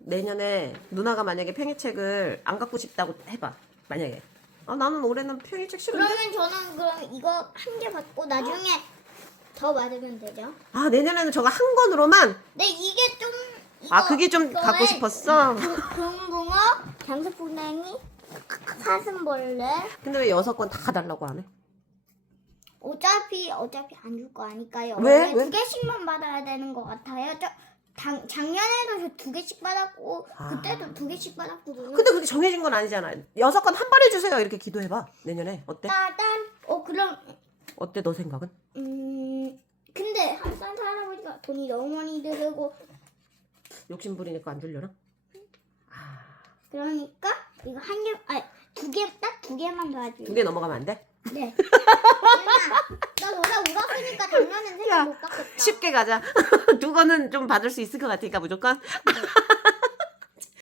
내년에 누나가 만약에 팽이책을 안 갖고 싶다고 해봐. 만약에. 아 나는 올해는 팽이책 싫은데. 그러면 저는 그럼 이거 한 개 받고 나중에 더 받으면 되죠? 아 내년에는 저거 한 권으로만. 네, 이게 좀 아 그게 좀 갖고 싶었어. 금붕어, 장수풍뎅이, 사슴벌레. 근데 왜 6권 다 달라고 하네? 어차피 안 줄 거 아니까요. 왜? 원래 2개씩만 받아야 되는 것 같아요. 작년에도 저 2개씩 받았고 그때도 2개씩 받았거든요. 근데 그게 정해진 건 아니잖아. 6권 한 번에 주세요. 이렇게 기도해봐. 내년에 어때? 그럼 어때 너 생각은? 근데 산타 할아버지가 돈이 너무 많이 들고 욕심 부리니까 안 들려나? 그러니까 이거 한 개, 아니 2개, 딱 2개만 더 하지. 2개 넘어가면 안 돼? 네. 나 너네 울었으니까 작년엔 야, 생각 못 받겠다. 쉽게 가자. 2권은 좀 받을 수 있을 것 같으니까 무조건.